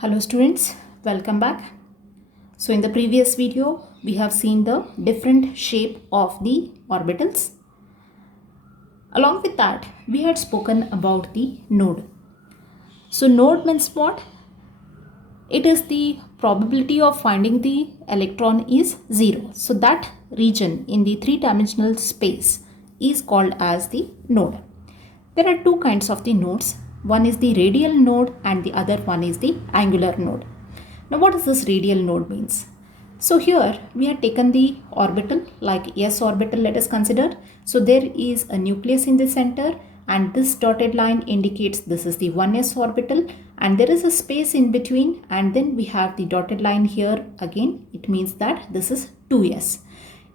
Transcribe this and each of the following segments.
Hello students, welcome back. So in the previous video, we have seen the different shape of the orbitals. Along with that, we had spoken about the node. So node means what? It is the probability of finding the electron is 0. So that region in the three-dimensional space is called as the node. There are two kinds of the nodes. One is the radial node and the other one is the angular node. Now what does this radial node means? So here we have taken the orbital like S orbital, let us consider. So there is a nucleus in the center and this dotted line indicates this is the 1s orbital and there is a space in between, and then we have the dotted line here again. It means that this is 2s.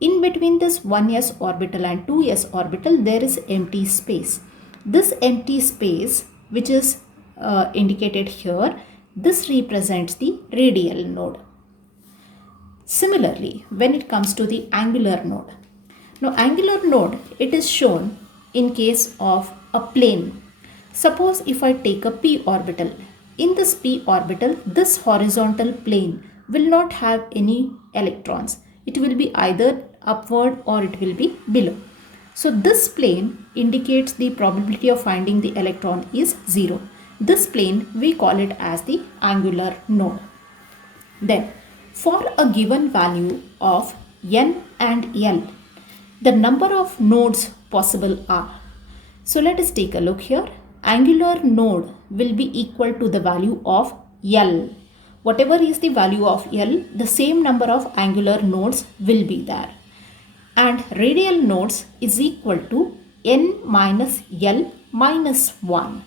In between this 1s orbital and 2s orbital there is empty space. This empty space which is indicated here, this represents the radial node. Similarly, when it comes to the angular node. Now angular node, it is shown in case of a plane. Suppose if I take a p orbital. In this p orbital, this horizontal plane will not have any electrons. It will be either upward or it will be below. So this plane indicates the probability of finding the electron is 0. This plane we call it as the angular node. Then for a given value of n and l, the number of nodes possible are. So let us take a look here. Angular node will be equal to the value of l. Whatever is the value of l, the same number of angular nodes will be there. And radial nodes is equal to n minus l minus 1.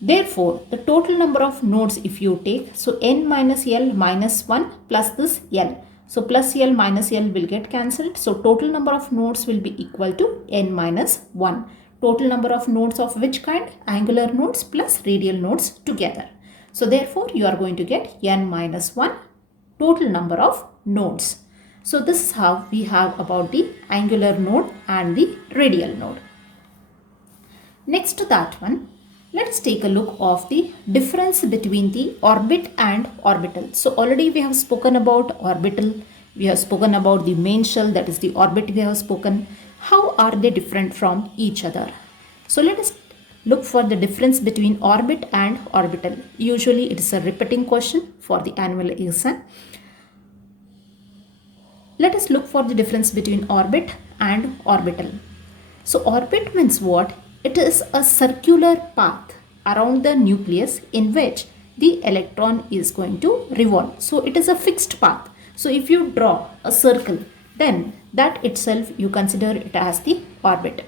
Therefore, the total number of nodes if you take, so n minus l minus 1 plus this l. So plus l minus l will get cancelled. So total number of nodes will be equal to n minus 1. Total number of nodes of which kind? Angular nodes plus radial nodes together. So therefore, you are going to get n minus 1 total number of nodes. So this is how we have about the angular node and the radial node. Next to that one, let us take a look of the difference between the orbit and orbital. So already we have spoken about orbital. We have spoken about the main shell, that is the orbit we have spoken. How are they different from each other? So let us look for the difference between orbit and orbital. Usually it is a repeating question for the annual exam. Let us look for the difference between orbit and orbital. So orbit means what? It is a circular path around the nucleus in which the electron is going to revolve. So it is a fixed path. So if you draw a circle, then that itself you consider it as the orbit.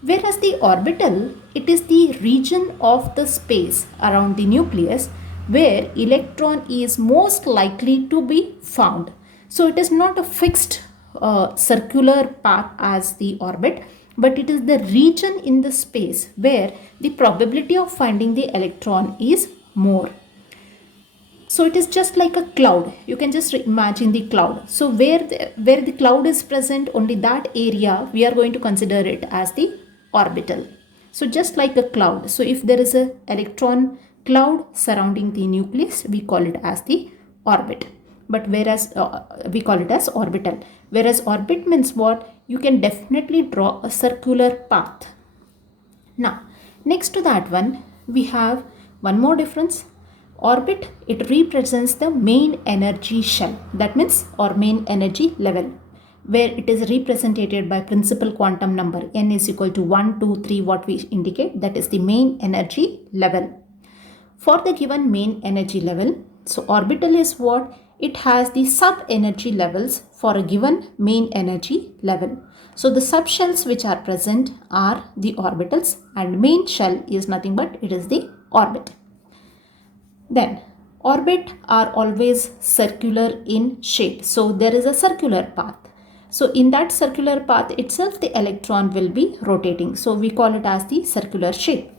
Whereas the orbital, it is the region of the space around the nucleus where electron is most likely to be found. So it is not a fixed circular path as the orbit, but it is the region in the space where the probability of finding the electron is more. So it is just like a cloud. You can just imagine the cloud. So where the cloud is present, only that area we are going to consider it as the orbital. So just like a cloud. So if there is a electron cloud surrounding the nucleus, we call it as the orbit. But whereas we call it as orbital. Whereas orbit means what? You can definitely draw a circular path. Now, next to that one, we have one more difference. Orbit, it represents the main energy shell. That means or main energy level, where it is represented by principal quantum number n is equal to 1, 2, 3, what we indicate, that is the main energy level. For the given main energy level, so orbital is what? It has the sub-energy levels for a given main energy level. So the subshells which are present are the orbitals, and main shell is nothing but it is the orbit. Then orbit are always circular in shape. So there is a circular path. So in that circular path itself the electron will be rotating. So we call it as the circular shape.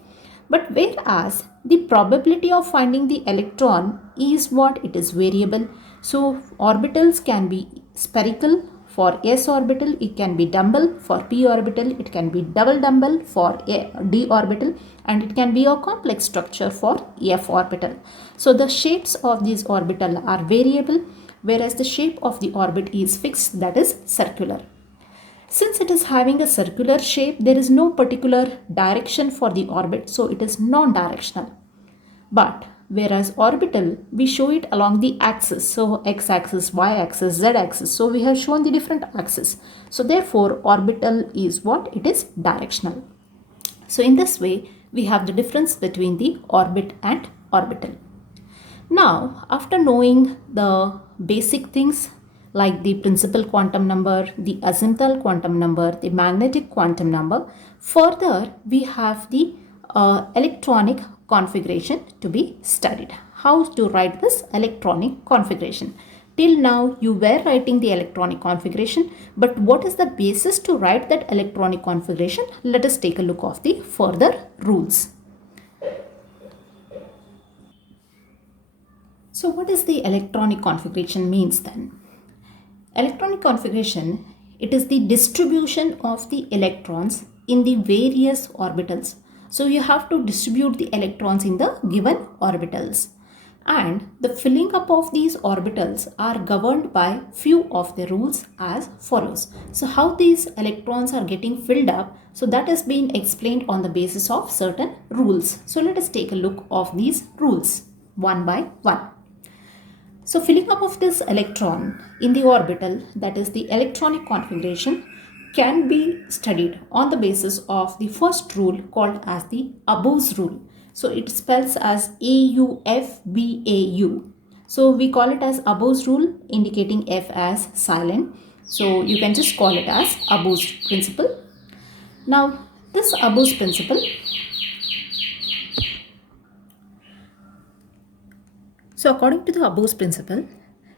But whereas the probability of finding the electron is what? It is variable. So orbitals can be spherical, For s orbital, it can be dumbbell. For p orbital, it can be double dumbbell. For d orbital, and it can be a complex structure for f orbital. So the shapes of these orbital are variable, whereas the shape of the orbit is fixed, that is circular. Since it is having a circular shape, there is no particular direction for the orbit, so it is non-directional. But whereas orbital, we show it along the axis, so x-axis, y-axis, z-axis, so we have shown the different axes. So therefore orbital is what? It is directional. So in this way, we have the difference between the orbit and orbital. Now, after knowing the basic things like the principal quantum number, the azimuthal quantum number, the magnetic quantum number, further we have the electronic configuration to be studied. How to write this electronic configuration? Till now you were writing the electronic configuration, but what is the basis to write that electronic configuration? Let us take a look of the further rules. So what is the electronic configuration means then? Electronic configuration, it is the distribution of the electrons in the various orbitals. So you have to distribute the electrons in the given orbitals. And the filling up of these orbitals are governed by few of the rules as follows. So how these electrons are getting filled up, so that is being explained on the basis of certain rules. So let us take a look of these rules one by one. So filling up of this electron in the orbital, that is the electronic configuration, can be studied on the basis of the first rule called as the Abou's rule. So it spells as AUFBAU. So we call it as Abou's rule, indicating F as silent. So you can just call it as Abou's principle. Now this Abou's principle, so according to the Abou's principle,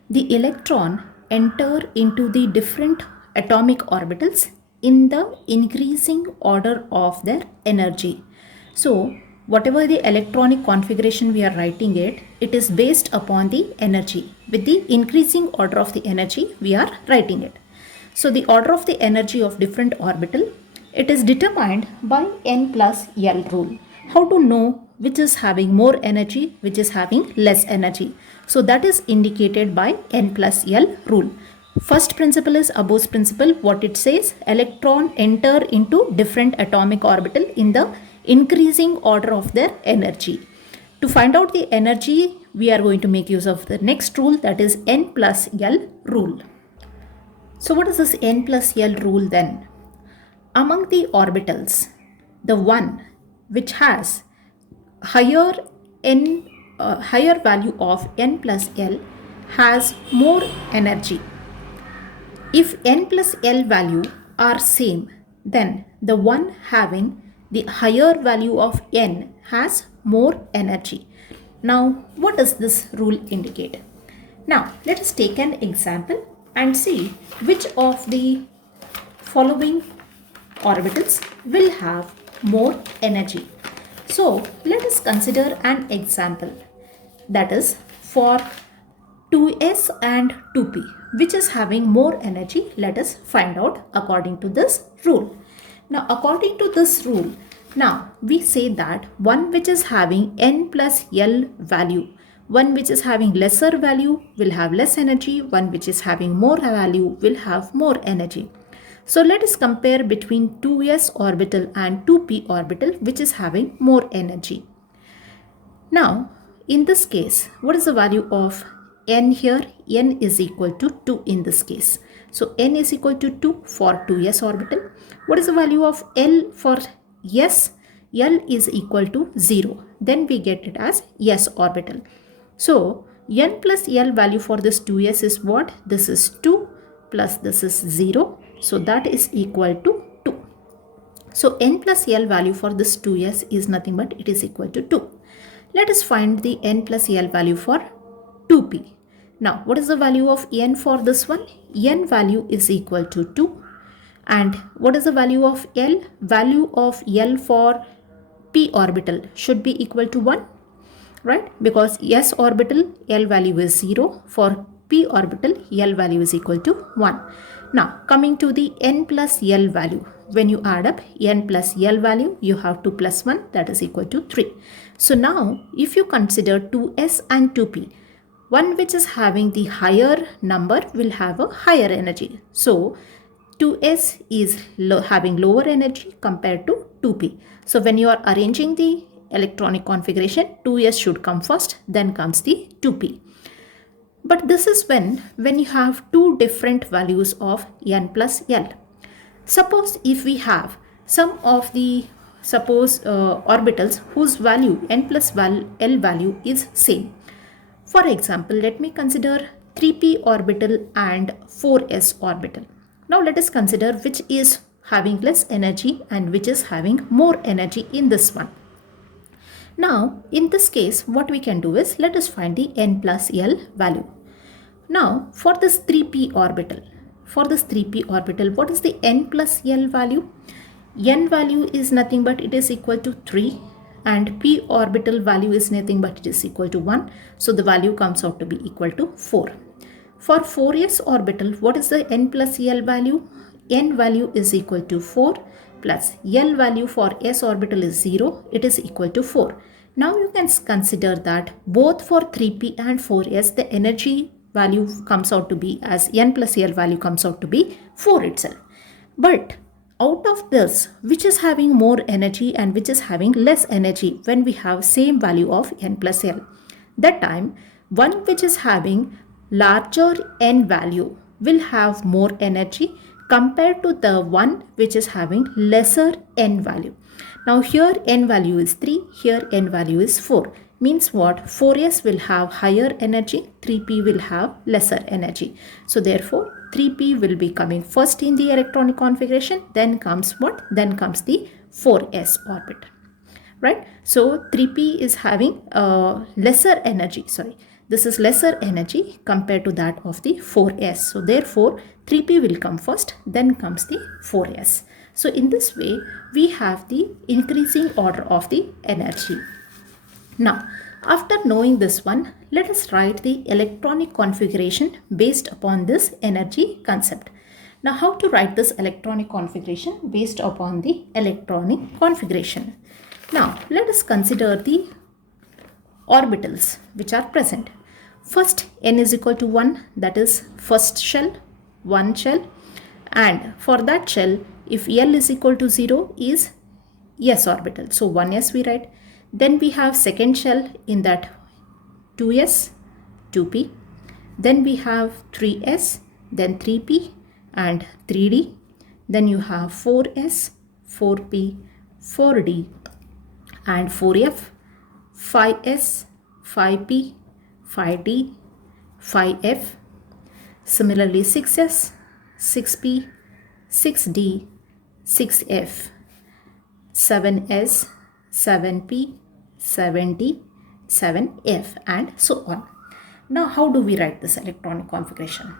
the electron enter into the different atomic orbitals in the increasing order of their energy. So whatever the electronic configuration we are writing it is based upon the energy. With the increasing order of the energy, we are writing it. So the order of the energy of different orbital, it is determined by N plus L rule. How to know which is having more energy, which is having less energy? So that is indicated by N plus L rule. First principle is Abou's principle. What it says, electron enter into different atomic orbital in the increasing order of their energy. To find out the energy, we are going to make use of the next rule, that is N plus L rule. So what is this N plus L rule then? Among the orbitals, the one which has higher value of N plus L has more energy. If N plus L value are same, then the one having the higher value of N has more energy. Now what does this rule indicate? Now let us take an example and see which of the following orbitals will have more energy. So let us consider an example, that is for 2s and 2p, which is having more energy. Let us find out according to this rule. Now according to this rule, now we say that one which is having N plus L value, one which is having lesser value will have less energy, one which is having more value will have more energy. So let us compare between 2s orbital and 2p orbital, which is having more energy. Now in this case, what is the value of N here? N is equal to 2 in this case. So N is equal to 2 for 2s orbital. What is the value of L for s? L is equal to 0. Then we get it as s orbital. So N plus L value for this 2s is what? This is 2 plus this is 0. So that is equal to 2. So N plus L value for this 2s is nothing but it is equal to 2. Let us find the N plus L value for 2p. Now what is the value of N for this one? N value is equal to 2. And what is the value of L? Value of L for p orbital should be equal to 1, right? Because s orbital L value is 0. For p orbital L value is equal to 1. Now coming to the n plus L value. When you add up n plus L value, you have 2 plus 1, that is equal to 3. So now if you consider 2s and 2p, one which is having the higher number will have a higher energy. So 2s is having lower energy compared to 2p. So when you are arranging the electronic configuration, 2s should come first, then comes the 2p. But this is when you have two different values of n plus L. Suppose if we have some of the orbitals whose value n plus L value is same. For example, let me consider 3p orbital and 4s orbital. Now let us consider which is having less energy and which is having more energy in this one. Now in this case, what we can do is let us find the n plus L value. Now for this 3p orbital, what is the n plus L value? N value is nothing but it is equal to 3 and p orbital value is nothing but it is equal to 1. So the value comes out to be equal to 4. For 4s orbital, what is the n plus L value? N value is equal to 4 plus L value for s orbital is 0. It is equal to 4. Now you can consider that both for 3p and 4s, the energy value comes out to be as n plus L value comes out to be 4 itself. But out of this, which is having more energy and which is having less energy when we have same value of n plus L? That time, one which is having larger n value will have more energy compared to the one which is having lesser n value. Now here n value is 3, here n value is 4. Means what? 4s will have higher energy, 3p will have lesser energy. So therefore 3p will be coming first in the electronic configuration, then comes what? Then comes the 4s orbit. Right? So 3p is having lesser energy, this is lesser energy compared to that of the 4s. So therefore 3p will come first, then comes the 4s. So in this way we have the increasing order of the energy. Now after knowing this one, let us write the electronic configuration based upon this energy concept. Now how to write this electronic configuration based upon the electronic configuration? Now let us consider the orbitals which are present. First n is equal to 1, that is first shell, one shell, and for that shell if L is equal to 0 is s orbital. So 1s we write. Then we have second shell, in that 2s, 2p. Then we have 3s, then 3p and 3d. Then you have 4s, 4p, 4d and 4f, 5s, 5p, 5d, 5f. Similarly 6s, 6p, 6d, 6f, 7s, 7p, 7d, 7f and so on. Now how do we write this electronic configuration?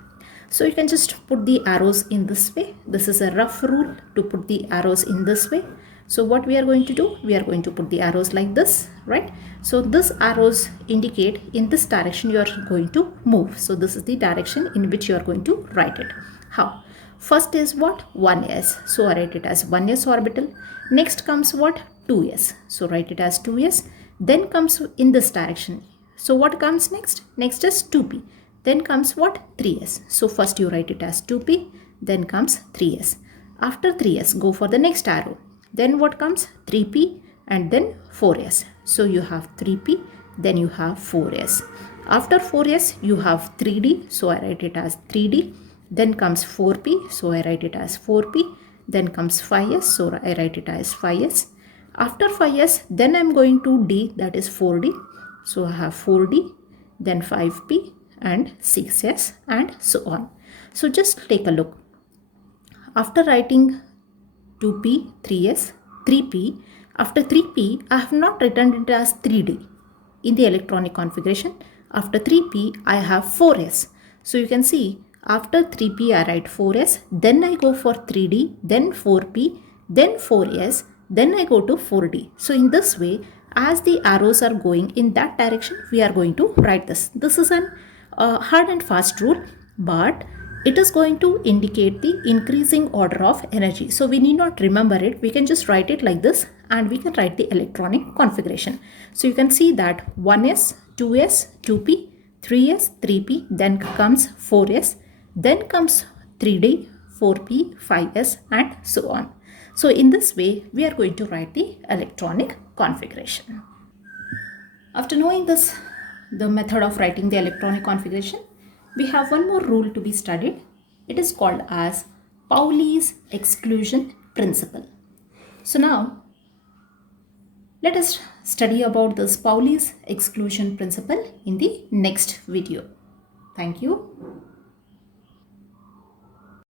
So you can just put the arrows in this way. This is a rough rule to put the arrows in this way. So what we are going to do? We are going to put the arrows like this, right? So this arrows indicate in this direction you are going to move. So this is the direction in which you are going to write it. How? First is what? 1s. So I write it as 1s orbital. Next comes what? 2s. So write it as 2s. Then comes in this direction. So what comes next? Next is 2p. Then comes what? 3s. So first you write it as 2p. Then comes 3s. After 3s, go for the next arrow. Then what comes? 3p and then 4s. So you have 3p, then you have 4s. After 4s, you have 3d. So I write it as 3d. Then comes 4p. So I write it as 4p. Then comes 5s. So I write it as 5s. After 5s, then I'm going to d, that is 4d. So I have 4d, then 5p and 6s and so on. So just take a look. After writing 2p, 3s, 3p, after 3p, I have not written it as 3d in the electronic configuration. After 3p, I have 4s. So you can see after 3p, I write 4s, then I go for 3d, then 4p, then 4s, then I go to 4d. So in this way, as the arrows are going in that direction, we are going to write this. This is an hard and fast rule, but it is going to indicate the increasing order of energy. So we need not remember it. We can just write it like this and we can write the electronic configuration. So you can see that 1s, 2s, 2p, 3s, 3p, then comes 4s, then comes 3d, 4p, 5s and so on. So in this way, we are going to write the electronic configuration. After knowing this, the method of writing the electronic configuration, we have one more rule to be studied. It is called as Pauli's exclusion principle. So now, let us study about this Pauli's exclusion principle in the next video. Thank you.